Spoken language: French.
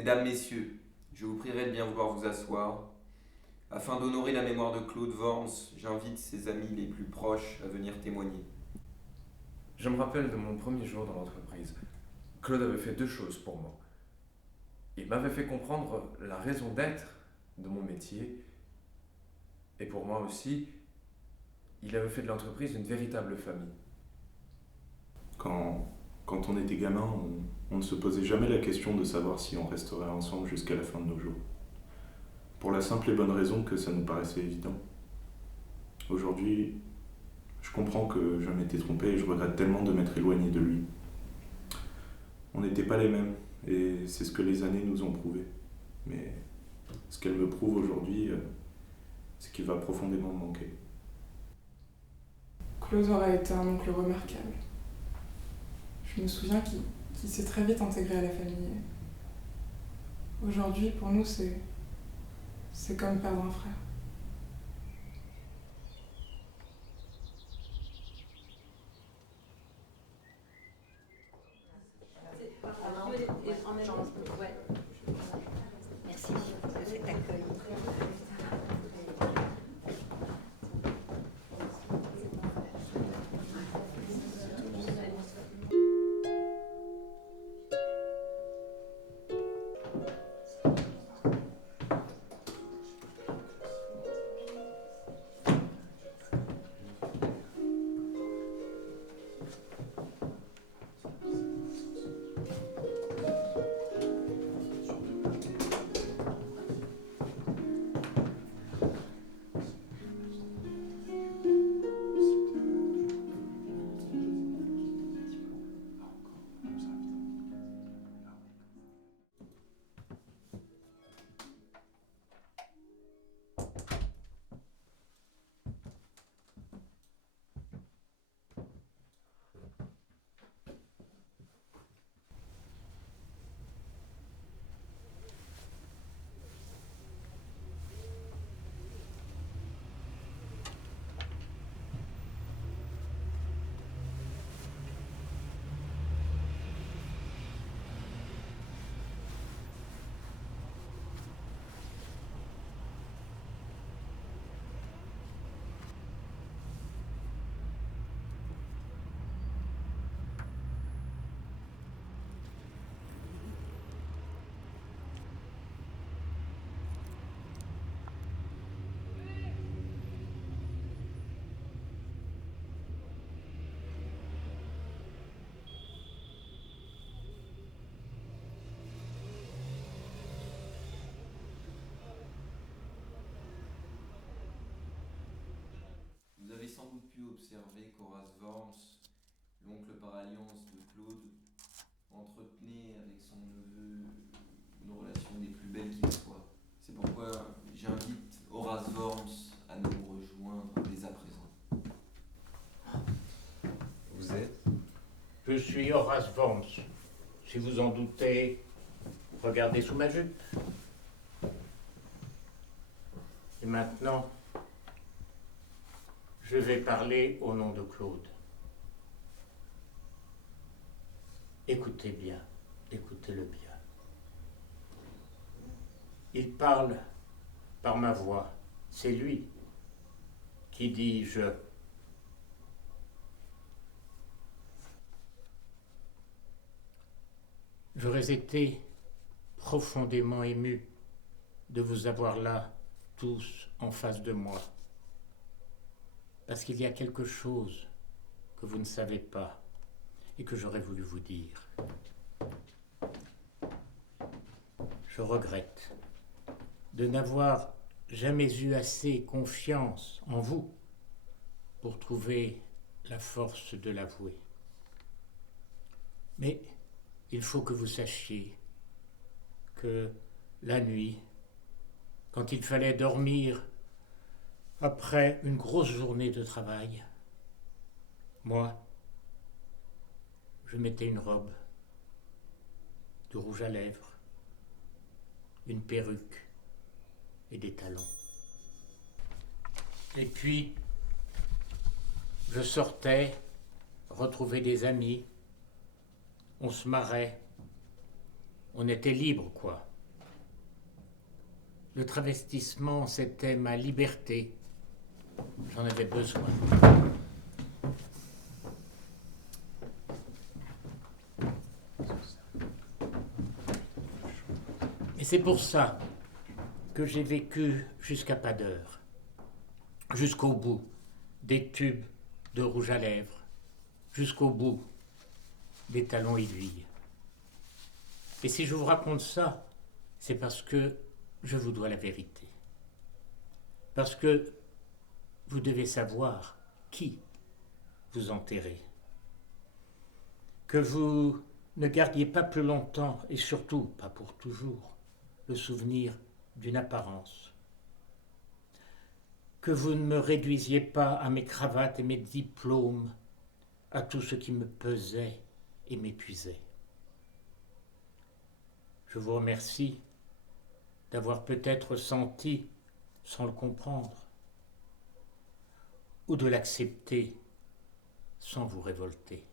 Mesdames, Messieurs, je vous prierai de bien vouloir vous asseoir. Afin d'honorer la mémoire de Claude Worms, j'invite ses amis les plus proches à venir témoigner. Je me rappelle de mon premier jour dans l'entreprise. Claude avait fait deux choses pour moi. Il m'avait fait comprendre la raison d'être de mon métier, et pour moi aussi, il avait fait de l'entreprise une véritable famille. Quand on était gamin, on ne se posait jamais la question de savoir si on resterait ensemble jusqu'à la fin de nos jours. Pour la simple et bonne raison que ça nous paraissait évident. Aujourd'hui, je comprends que je m'étais trompé et je regrette tellement de m'être éloigné de lui. On n'était pas les mêmes, et c'est ce que les années nous ont prouvé. Mais ce qu'elles me prouvent aujourd'hui, c'est qu'il va profondément me manquer. Claude aurait été un oncle remarquable. Je me souviens qu'il s'est très vite intégré à la famille. Aujourd'hui, pour nous, c'est comme perdre un frère. Merci de cet accueil. Vous avez sans doute pu observer qu'Horace Worms, l'oncle par alliance de Claude, entretenait avec son neveu une relation des plus belles qui soient. C'est pourquoi j'invite Horace Worms à nous rejoindre dès à présent. Vous êtes? Je suis Horace Worms. Si vous en doutez, regardez sous ma jupe. Et maintenant, je vais parler au nom de Claude. Écoutez bien, écoutez-le bien. Il parle par ma voix. C'est lui qui dit je. J'aurais été profondément ému de vous avoir là, tous en face de moi. Parce qu'il y a quelque chose que vous ne savez pas et que j'aurais voulu vous dire. Je regrette de n'avoir jamais eu assez confiance en vous pour trouver la force de l'avouer. Mais il faut que vous sachiez que la nuit, quand il fallait dormir après une grosse journée de travail, moi, je mettais une robe, du rouge à lèvres, une perruque et des talons. Et puis, je sortais, retrouver des amis, on se marrait, on était libre, quoi. le travestissement, c'était ma liberté. J'en avais besoin. Et c'est pour ça que j'ai vécu jusqu'à pas d'heure, jusqu'au bout des tubes de rouge à lèvres, jusqu'au bout des talons aiguilles. Et si je vous raconte ça, c'est parce que je vous dois la vérité. Parce que vous devez savoir qui vous enterrez. Que vous ne gardiez pas plus longtemps, et surtout pas pour toujours, le souvenir d'une apparence. Que vous ne me réduisiez pas à mes cravates et mes diplômes, à tout ce qui me pesait et m'épuisait. Je vous remercie d'avoir peut-être senti, sans le comprendre, ou de l'accepter sans vous révolter.